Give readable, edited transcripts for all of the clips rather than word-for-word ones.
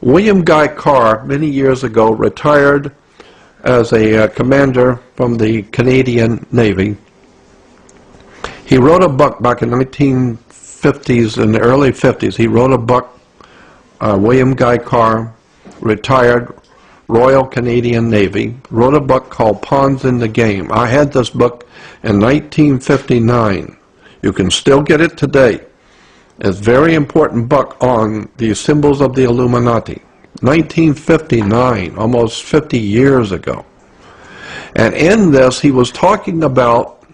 William Guy Carr, many years ago, retired as a commander from the Canadian Navy. He wrote a book back in the 1950s, in the early 50s. He wrote a book, William Guy Carr, retired Royal Canadian Navy, wrote a book called Pawns in the Game. I had this book in 1959. You can still get it today. It's a very important book on the symbols of the Illuminati. 1959, almost 50 years ago. And in this, he was talking about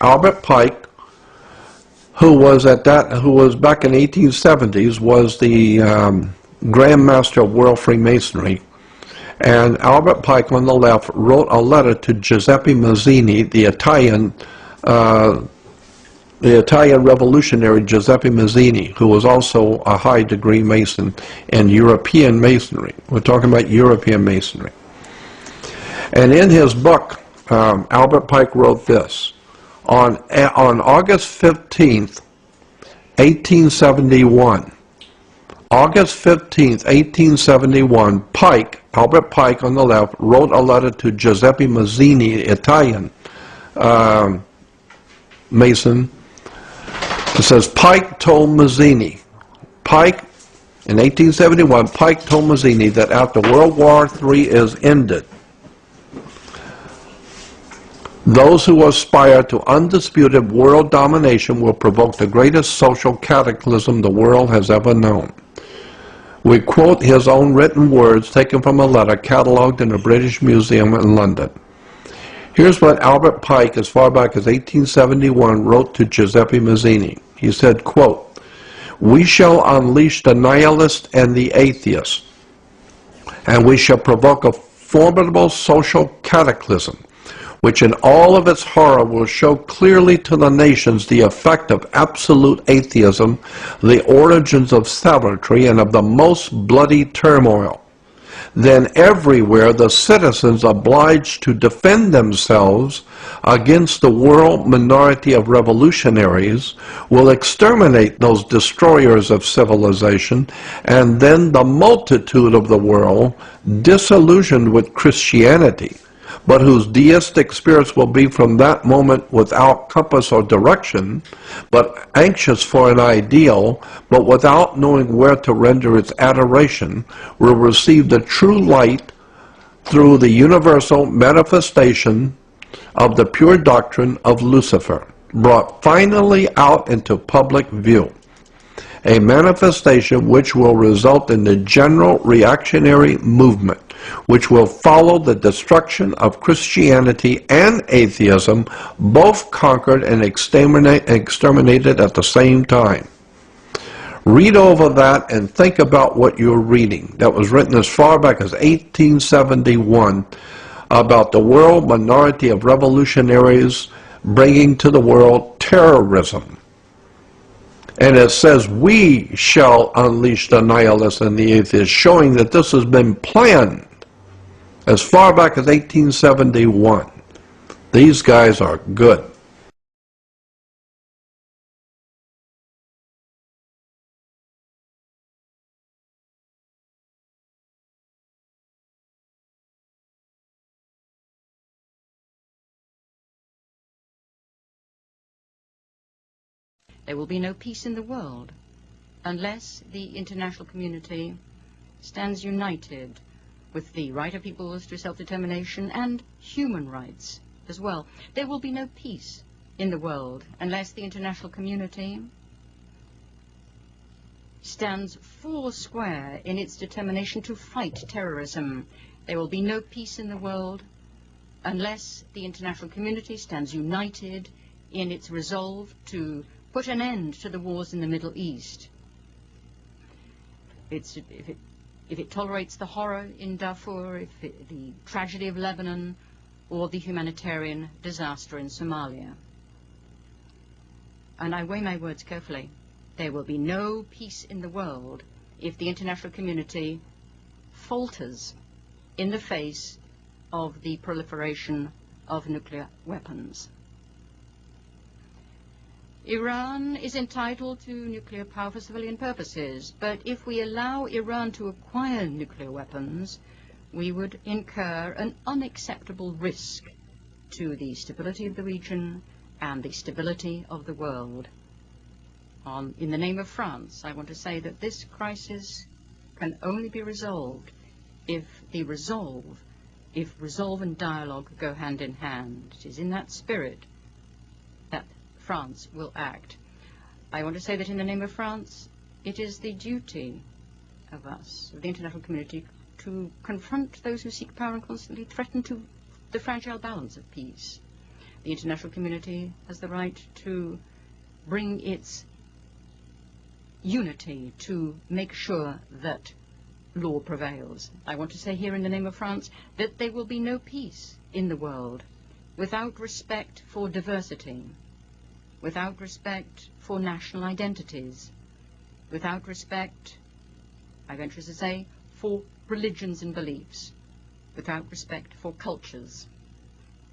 Albert Pike, who was back in 1870s, was the Grand Master of World Freemasonry. And Albert Pike on the left wrote a letter to Giuseppe Mazzini, the Italian revolutionary Giuseppe Mazzini, who was also a high degree Mason in European Masonry. We're talking about European Masonry. And in his book, Albert Pike wrote this. On August 15th, 1871, August 15th, 1871, Albert Pike on the left, wrote a letter to Giuseppe Mazzini, Italian Mason. It says, Pike told Mazzini, in 1871, Pike told Mazzini that after World War III is ended, those who aspire to undisputed world domination will provoke the greatest social cataclysm the world has ever known. We quote his own written words taken from a letter catalogued in the British Museum in London. Here's what Albert Pike, as far back as 1871, wrote to Giuseppe Mazzini. He said, quote, "We shall unleash the nihilist and the atheist, and we shall provoke a formidable social cataclysm, which in all of its horror will show clearly to the nations the effect of absolute atheism, the origins of savagery, and of the most bloody turmoil. Then everywhere the citizens obliged to defend themselves against the world minority of revolutionaries will exterminate those destroyers of civilization, and then the multitude of the world, disillusioned with Christianity, but whose deistic spirits will be from that moment without compass or direction, but anxious for an ideal, but without knowing where to render its adoration, will receive the true light through the universal manifestation of the pure doctrine of Lucifer, brought finally out into public view. A manifestation which will result in the general reactionary movement, which will follow the destruction of Christianity and atheism, both conquered and exterminated at the same time." Read over that and think about what you're reading. That was written as far back as 1871 about the world minority of revolutionaries bringing to the world terrorism. And it says, "We shall unleash the nihilists and the atheists," showing that this has been planned as far back as 1871. These guys are good. There will be no peace in the world unless the international community stands united with the right of peoples to self-determination and human rights as well. There will be no peace in the world unless the international community stands foursquare in its determination to fight terrorism. There will be no peace in the world unless the international community stands united in its resolve to put an end to the wars in the Middle East. If it tolerates the horror in Darfur, the tragedy of Lebanon, or the humanitarian disaster in Somalia. And I weigh my words carefully. There will be no peace in the world if the international community falters in the face of the proliferation of nuclear weapons. Iran is entitled to nuclear power for civilian purposes, but if we allow Iran to acquire nuclear weapons, we would incur an unacceptable risk to the stability of the region and the stability of the world. In the name of France, I want to say that this crisis can only be resolved if resolve and dialogue go hand in hand. It is in that spirit that France will act. I want to say that in the name of France, it is the duty of us, of the international community, to confront those who seek power and constantly threaten to the fragile balance of peace. The international community has the right to bring its unity to make sure that law prevails. I want to say here in the name of France that there will be no peace in the world without respect for diversity, without respect for national identities, without respect, I venture to say, for religions and beliefs, without respect for cultures.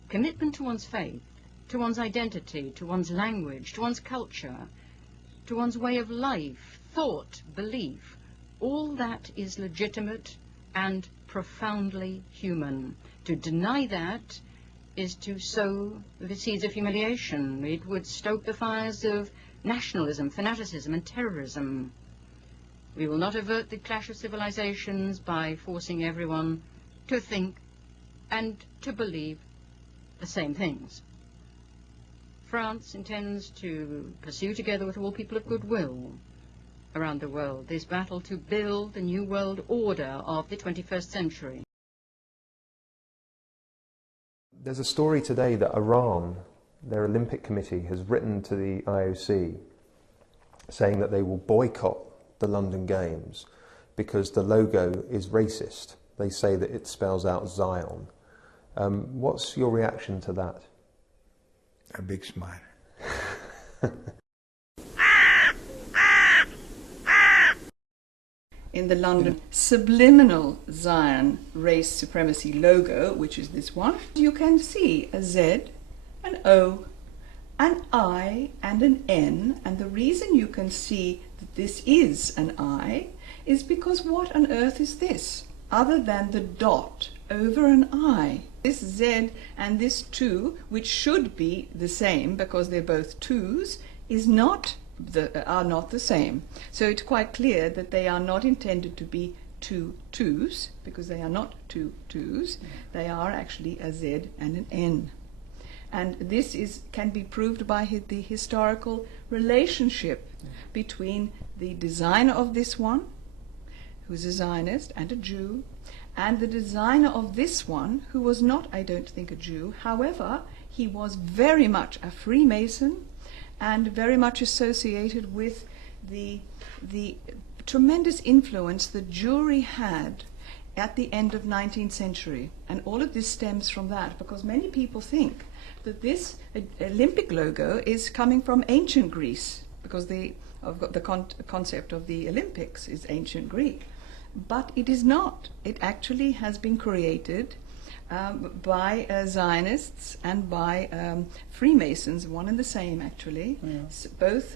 Commitment to one's faith, to one's identity, to one's language, to one's culture, to one's way of life, thought, belief, all that is legitimate and profoundly human. To deny that is to sow the seeds of humiliation. It would stoke the fires of nationalism, fanaticism, and terrorism. We will not avert the clash of civilizations by forcing everyone to think and to believe the same things. France intends to pursue, together with all people of goodwill around the world, this battle to build the new world order of the 21st century. There's a story today that Iran, their Olympic Committee, has written to the IOC saying that they will boycott the London Games because the logo is racist. They say that it spells out Zion. What's your reaction to that? A big smile. In the London subliminal Zion race supremacy logo, which is this one, you can see a Z, an O, an I and an N, and the reason you can see that this is an I is because what on earth is this other than the dot over an I? This Z and this 2, which should be the same because they're both 2s, are not the same. So it's quite clear that they are not intended to be 2 2s, because they are not 2 2s. They are actually a Z and an N. And this can be proved by the historical relationship between the designer of this one, who's a Zionist and a Jew, and the designer of this one, who was not, I don't think, a Jew. However, he was very much a Freemason and very much associated with the tremendous influence the Jewry had at the end of 19th century. And all of this stems from that, because many people think that this Olympic logo is coming from ancient Greece, because the concept of the Olympics is ancient Greek. But it is not. It actually has been created by Zionists and by Freemasons, one and the same actually, both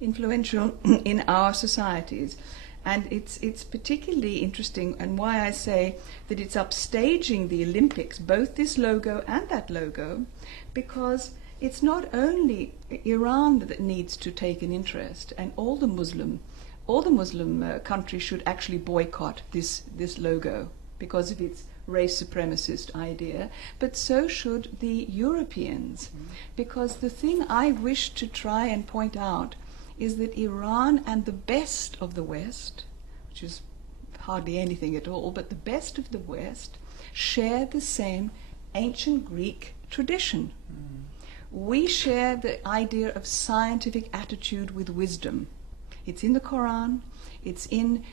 influential in our societies. And it's particularly interesting, and why I say that it's upstaging the Olympics, both this logo and that logo, because it's not only Iran that needs to take an interest, and all the Muslim countries should actually boycott this logo because of its race supremacist idea, but so should the Europeans. Because the thing I wish to try and point out is that Iran and the best of the West, which is hardly anything at all, but the best of the West, share the same ancient Greek tradition. We share the idea of scientific attitude with wisdom. It's in the Quran,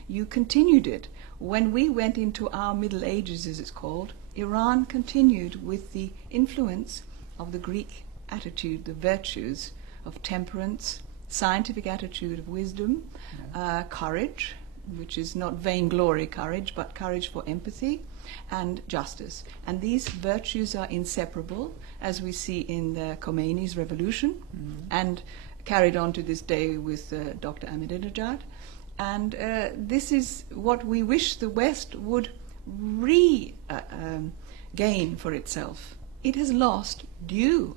you continued it. When we went into our Middle Ages, as it's called, Iran continued with the influence of the Greek attitude, the virtues of temperance, scientific attitude of wisdom, courage, which is not vainglory courage, but courage for empathy, and justice. And these virtues are inseparable, as we see in Khomeini's revolution, and carried on to this day with Dr. Ahmadinejad. And this is what we wish the West would gain for itself. It has lost due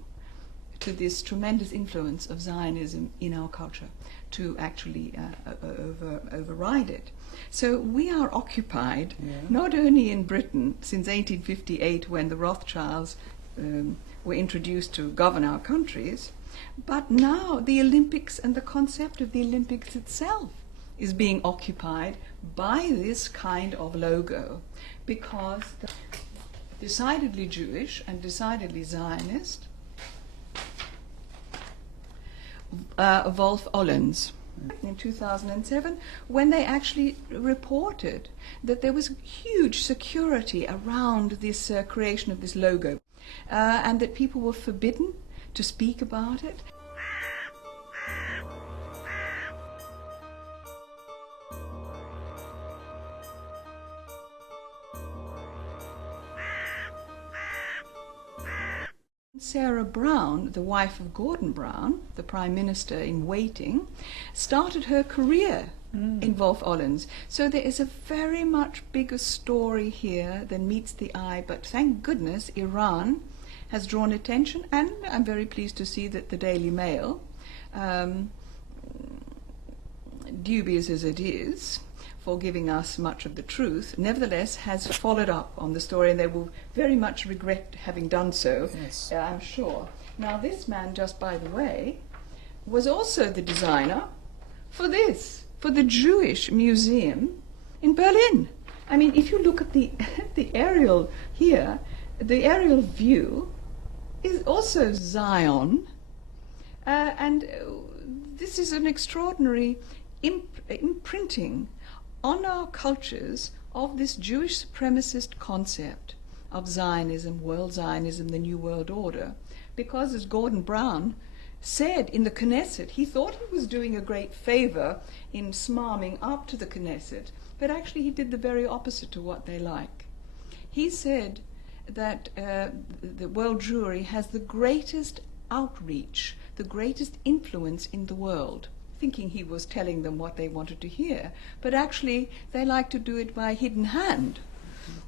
to this tremendous influence of Zionism in our culture to actually override it. So we are occupied, not only in Britain since 1858 when the Rothschilds were introduced to govern our countries, but now the Olympics and the concept of the Olympics itself is being occupied by this kind of logo, because decidedly Jewish and decidedly Zionist, Wolf Ollens, in 2007, when they actually reported that there was huge security around this creation of this logo, and that people were forbidden to speak about it. Sarah Brown, the wife of Gordon Brown, the Prime Minister in waiting, started her career in Wolf Ollens. So there is a very much bigger story here than meets the eye, but thank goodness Iran has drawn attention, and I'm very pleased to see that the Daily Mail, dubious as it is for giving us much of the truth, nevertheless has followed up on the story, and they will very much regret having done so, yes. I'm sure. Now this man, just by the way, was also the designer for this, for the Jewish Museum in Berlin. I mean, if you look at the aerial here, the aerial view is also Zion, and this is an extraordinary imprinting on our cultures of this Jewish supremacist concept of Zionism, world Zionism, the New World Order, because as Gordon Brown said in the Knesset, he thought he was doing a great favor in smarming up to the Knesset, but actually he did the very opposite to what they like. He said that the world Jewry has the greatest outreach, the greatest influence in the world, thinking he was telling them what they wanted to hear, but actually they like to do it by hidden hand.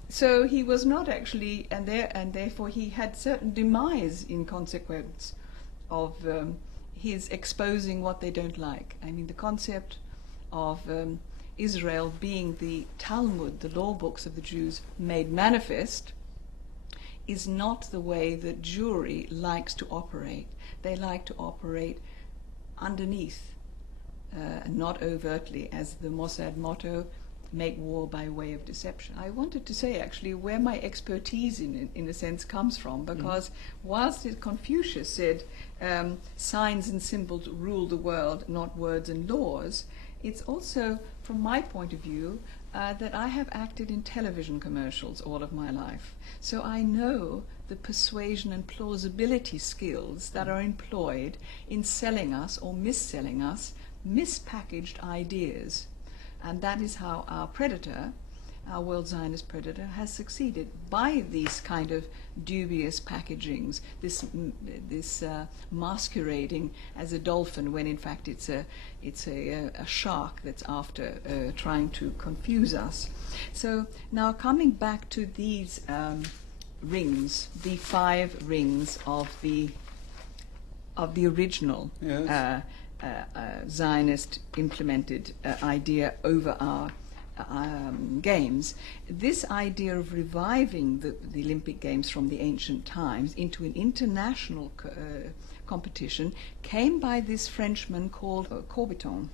So he was not actually, and therefore he had certain demise in consequence of his exposing what they don't like. I mean, the concept of Israel being the Talmud, the law books of the Jews made manifest, is not the way that Jewry likes to operate. They like to operate underneath, not overtly, as the Mossad motto, make war by way of deception. I wanted to say actually where my expertise in a sense comes from, because whilst Confucius said signs and symbols rule the world, not words and laws, it's also, from my point of view, that I have acted in television commercials all of my life. So I know the persuasion and plausibility skills that are employed in selling us or mis-selling us mispackaged ideas. And that is how our predator, our world Zionist predator, has succeeded by these kind of dubious packagings, this masquerading as a dolphin when in fact it's a shark that's after trying to confuse us. So now coming back to these rings, the 5 rings of the original Zionist implemented idea over our games. This idea of reviving the Olympic Games from the ancient times into an international competition came by this Frenchman called Coubertin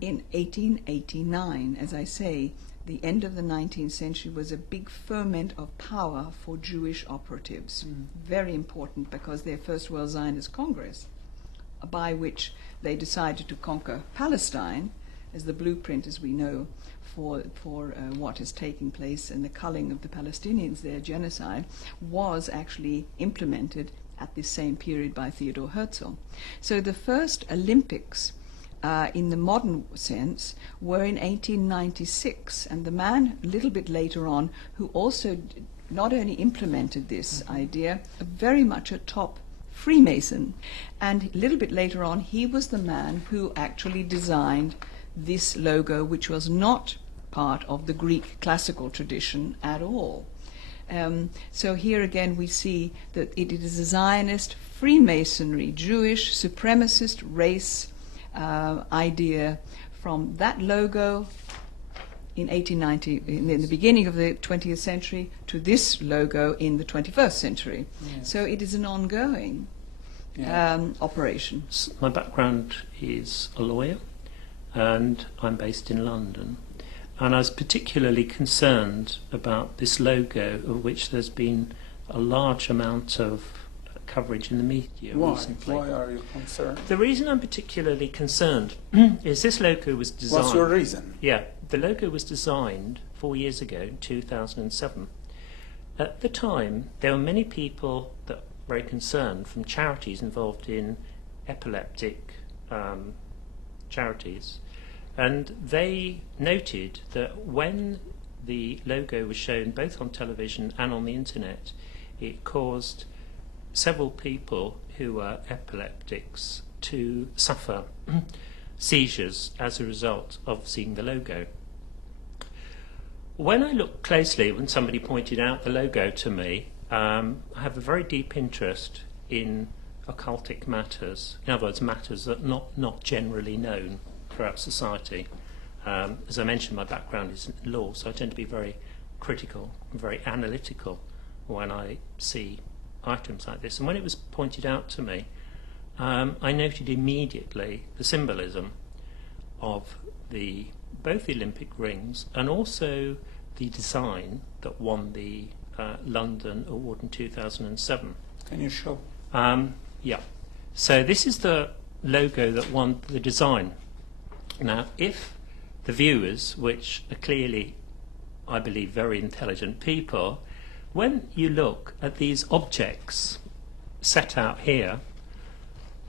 in 1889. As I say, the end of the 19th century was a big ferment of power for Jewish operatives. Very important, because their first World Zionist Congress, by which they decided to conquer Palestine as the blueprint, as we know, for what is taking place and the culling of the Palestinians, their genocide, was actually implemented at this same period by Theodor Herzl. So the first Olympics in the modern sense were in 1896, and the man a little bit later on who also not only implemented this idea, very much a top Freemason, and a little bit later on he was the man who actually designed this logo, which was not part of the Greek classical tradition at all. So here again we see that it is a Zionist, Freemasonry, Jewish, supremacist race idea from that logo in 1890, in the beginning of the 20th century, to this logo in the 21st century. Yes. So it is an ongoing operation. My background is a lawyer, and I'm based in London. And I was particularly concerned about this logo, of which there's been a large amount of coverage in the media recently. Why are you concerned? The reason I'm particularly concerned is this logo was designed... What's your reason? Yeah, the logo was designed 4 years ago, in 2007. At the time, there were many people that were very concerned, from charities involved in epileptic charities, and they noted that when the logo was shown both on television and on the internet, it caused several people who were epileptics to suffer seizures as a result of seeing the logo. When I looked closely, when somebody pointed out the logo to me, I have a very deep interest in occultic matters, in other words, matters that are not generally known throughout society. As I mentioned, my background is in law, so I tend to be very critical and very analytical when I see items like this. And when it was pointed out to me, I noted immediately the symbolism of both the Olympic rings and also the design that won the London Award in 2007. Can you show? Yeah. So this is the logo that won the design. Now, if the viewers, which are clearly, I believe, very intelligent people, when you look at these objects set out here,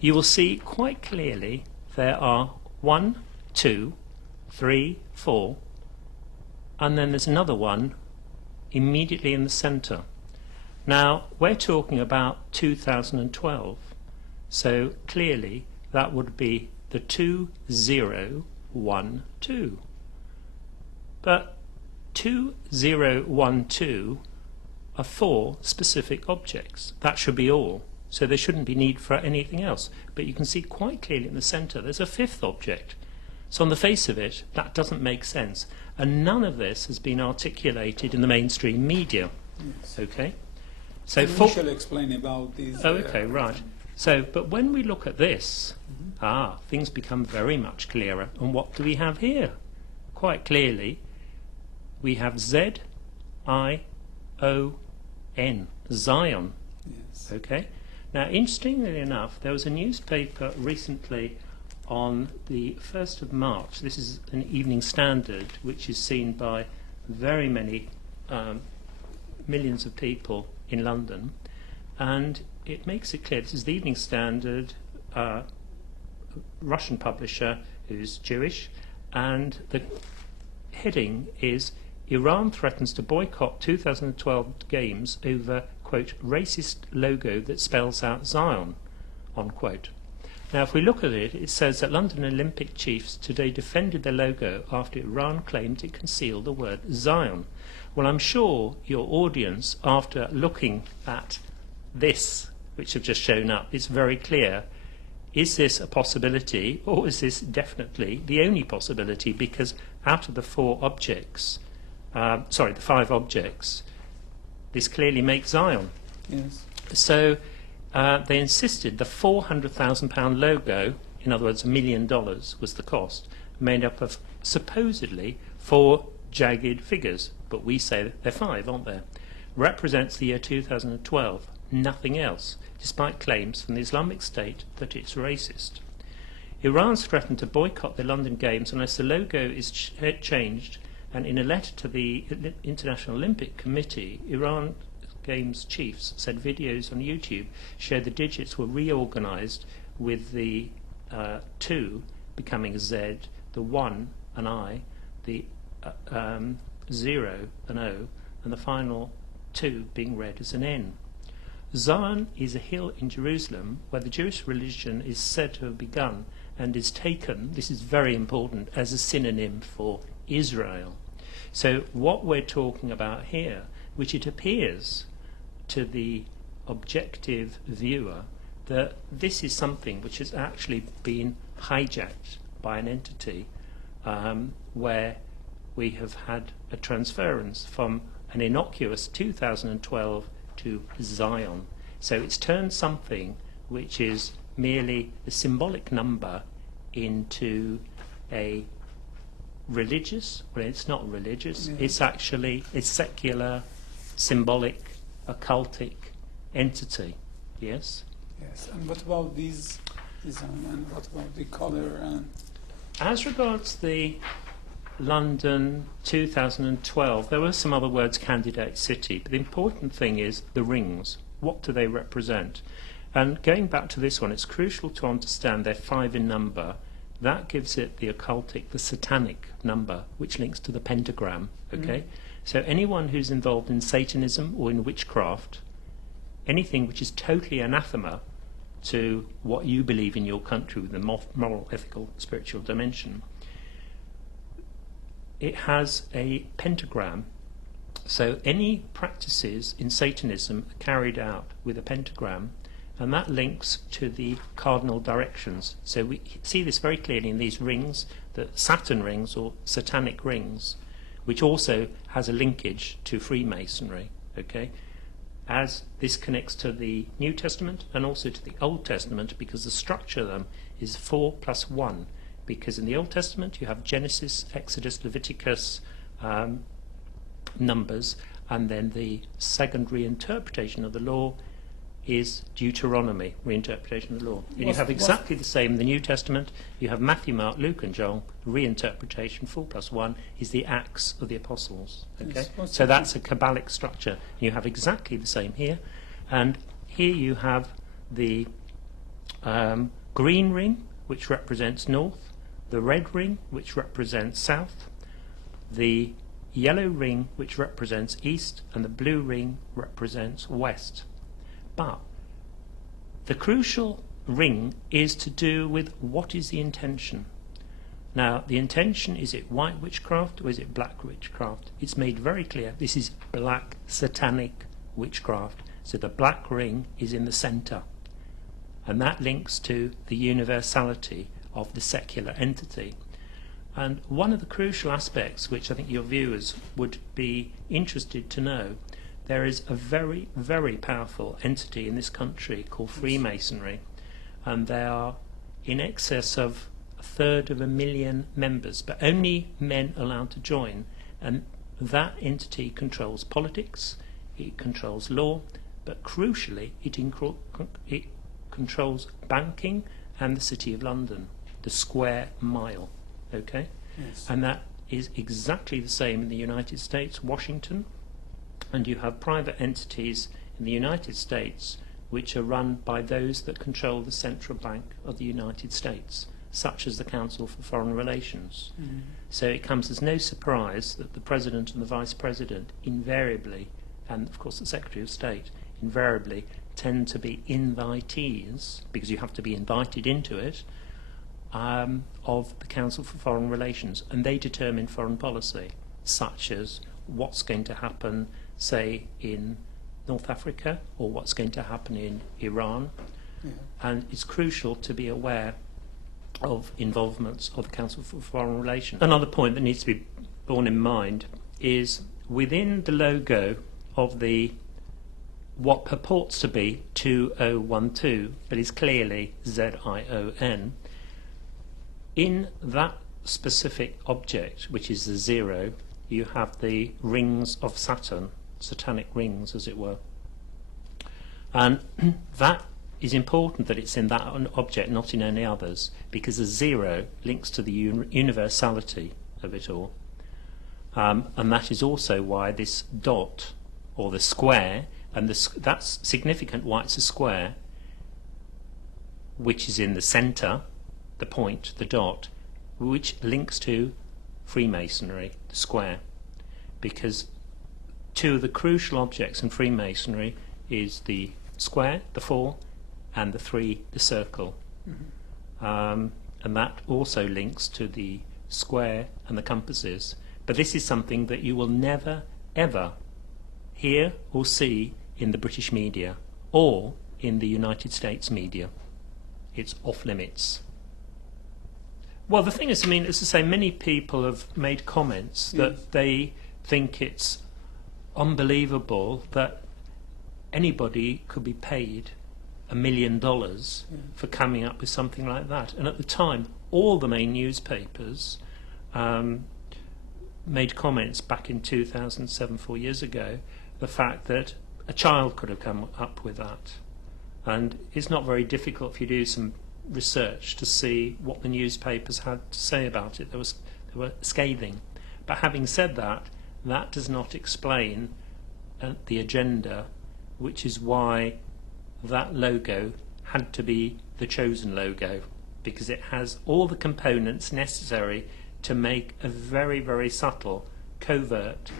you will see quite clearly there are 1, 2, 3, 4, and then there's another one immediately in the centre. Now, we're talking about 2012, so clearly that would be the 2012. But 2012 are 4 specific objects. That should be all. So there shouldn't be need for anything else. But you can see quite clearly in the centre there's a 5th object. So on the face of it, that doesn't make sense. And none of this has been articulated in the mainstream media. Yes. Okay? So Can Michel explain about these? Oh, okay, right. So, but when we look at this, things become very much clearer. And what do we have here? Quite clearly, we have Z-I-O-N, Zion. Yes. Okay? Now, interestingly enough, there was a newspaper recently on the 1st of March. This is an Evening Standard, which is seen by very many millions of people in London, and it makes it clear, this is the Evening Standard, Russian publisher who's Jewish, and the heading is Iran threatens to boycott 2012 games over, quote, racist logo that spells out Zion, unquote. Now, if we look at it, it says that London Olympic chiefs today defended their logo after Iran claimed it concealed the word Zion. Well, I'm sure your audience, after looking at this, which have just shown up, is very clear. Is this a possibility, or is this definitely the only possibility? Because out of the 5 objects, this clearly makes Zion. Yes. So they insisted the £400,000 logo, in other words $1 million was the cost, made up of supposedly 4 jagged figures, but we say that they're 5, aren't there? Represents the year 2012, nothing else, despite claims from the Islamic State that it's racist. Iran's threatened to boycott the London Games unless the logo is changed, and in a letter to the International Olympic Committee, Iran Games chiefs said videos on YouTube showed the digits were reorganised with the 2 becoming a Z, the 1 an I, the 0 an O, and the final 2 being read as an N. Zion is a hill in Jerusalem where the Jewish religion is said to have begun and is taken, this is very important, as a synonym for Israel. So what we're talking about here, which it appears to the objective viewer that this is something which has actually been hijacked by an entity where we have had a transference from an innocuous 2012 to Zion. So it's turned something which is merely a symbolic number into a religious, well, it's not religious, it's actually a secular, symbolic, occultic entity. Yes? Yes, and what about these design, and what about the color? And as regards the London 2012, there were some other words, candidate city, but the important thing is the rings. What do they represent? And going back to this one, it's crucial to understand they're 5 in number. That gives it the occultic, the satanic number, which links to the pentagram. Okay? So anyone who's involved in Satanism or in witchcraft, anything which is totally anathema to what you believe in your country with the moral, ethical, spiritual dimension, it has a pentagram. So any practices in Satanism are carried out with a pentagram, and that links to the cardinal directions. So we see this very clearly in these rings, the Saturn rings or satanic rings, which also has a linkage to Freemasonry. Okay, as this connects to the New Testament and also to the Old Testament, because the structure of them is 4 + 1. Because in the Old Testament you have Genesis, Exodus, Leviticus, Numbers, and then the second reinterpretation of the law is Deuteronomy, reinterpretation of the law. And you have exactly the same in the New Testament. You have Matthew, Mark, Luke and John. Reinterpretation, 4 + 1, is the Acts of the Apostles. Okay, so that's a Kabbalic structure. You have exactly the same here. And here you have the green ring, which represents north, the red ring, which represents south, the yellow ring, which represents east, and the blue ring represents west. But the crucial ring is to do with what is the intention. Now, the intention, is it white witchcraft or is it black witchcraft? It's made very clear this is black satanic witchcraft. So the black ring is in the centre, and that links to the universality of the secular entity. And one of the crucial aspects which I think your viewers would be interested to know, there is a very, very powerful entity in this country called Freemasonry, and they are in excess of 1/3 members, but only men allowed to join. And that entity controls politics, it controls law, but crucially it controls banking and the City of London, the square mile. Okay? yes, And that is exactly the same in the United States, Washington, and you have private entities in the United States which are run by those that control the central bank of the United States, such as the Council for Foreign Relations. So it comes as no surprise that the President and the Vice President invariably, and of course the Secretary of State, invariably tend to be invitees, because you have to be invited into it, of the Council for Foreign Relations, and they determine foreign policy, such as what's going to happen, say, in North Africa, or what's going to happen in Iran. And it's crucial to be aware of involvements of the Council for Foreign Relations. Another point that needs to be borne in mind is within the logo of the what purports to be 2012, but is clearly ZION, in that specific object, which is the 0, you have the rings of Saturn, satanic rings, as it were. And that is important that it's in that object, not in any others, because the 0 links to the universality of it all. And that is also why this dot, or the square, and that's significant why it's a square, which is in the centre, the point, the dot, which links to Freemasonry, the square, because two of the crucial objects in Freemasonry is the square, the 4, and the 3, the circle. And that also links to the square and the compasses. But this is something that you will never, ever hear or see in the British media or in the United States media. It's off limits. Well, the thing is, I mean, as I say, many people have made comments that they think it's unbelievable that anybody could be paid $1 million for coming up with something like that. And at the time, all the main newspapers made comments back in 2007, 4 years ago, the fact that a child could have come up with that. And it's not very difficult if you do some research to see what the newspapers had to say about it. They were scathing. But having said that, that does not explain the agenda, which is why that logo had to be the chosen logo, because it has all the components necessary to make a very, very subtle, covert,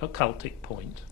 occultic point.